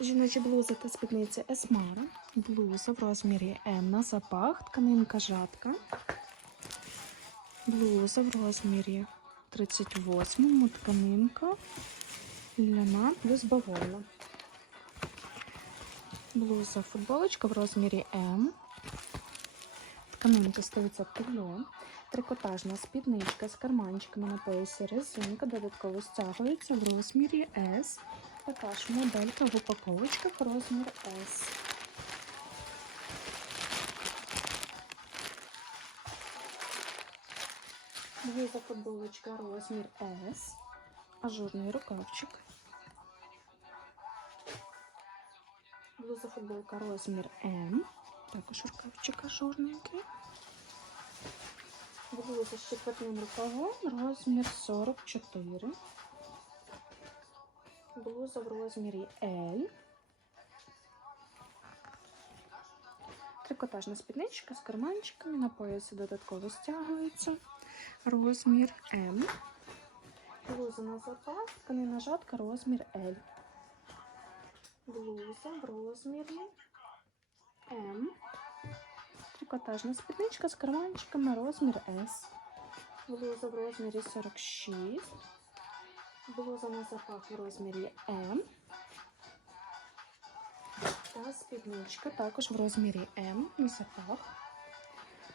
Жіночі блузи та спідниці Есмара. Блуза в розмірі М на запах, тканинка жатка. Блуза в розмірі 38, тканинка ляна плюс бавовна. Блуза футболочка в розмірі М. Тканинка 100% льон. Трикотажна спідничка з карманчиками на поясі резинка додатково стягується в розмірі S. Така ж моделька в упаковочках розмір S. Блуза футболочка розмір S. Ажурний рукавчик. Блуза футболка розмір М. Також рукавчик ажурненький. Блуза з четвертним рукавом розмір 44. Блуза в розмірі L. Трикотажна спідничка з карманчиками на поясі додатково стягується. Розмір М. Блуза на запас, тканина жатка, розмір L. Блуза в розмірі М. Трикотажна спідничка з карманчиками, розмір S. Блуза в розмірі 46. Блуза на запах в розмірі М. Та спідничка також в розмірі М на запах.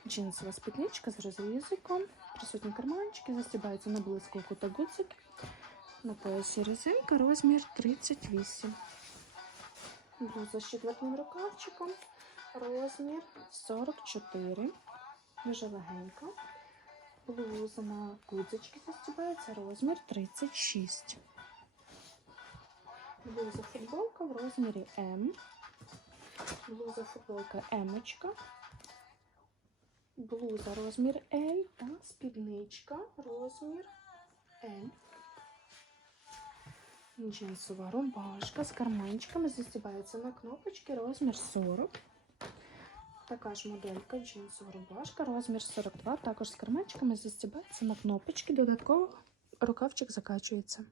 Джинсова спідничка з розрізиком. Присутні карманчики, застібаються на блискавку та гудзики. На поясі резинка розмір 38. Блуза з четвертим рукавчиком. Розмір 44. Дуже легенька. Блуза на гудзички застібається розмір 36. Блуза футболка в розмірі М. Блуза футболка Емочка. Блуза розмір L та спідничка розмір М. Джинсова рубашка з карманчиками застібається на кнопочки розмір 40. Така ж моделька джинсова рубашка, розмір 42, також з карманчиками застібається на кнопочки. Додатково рукавчик закачується.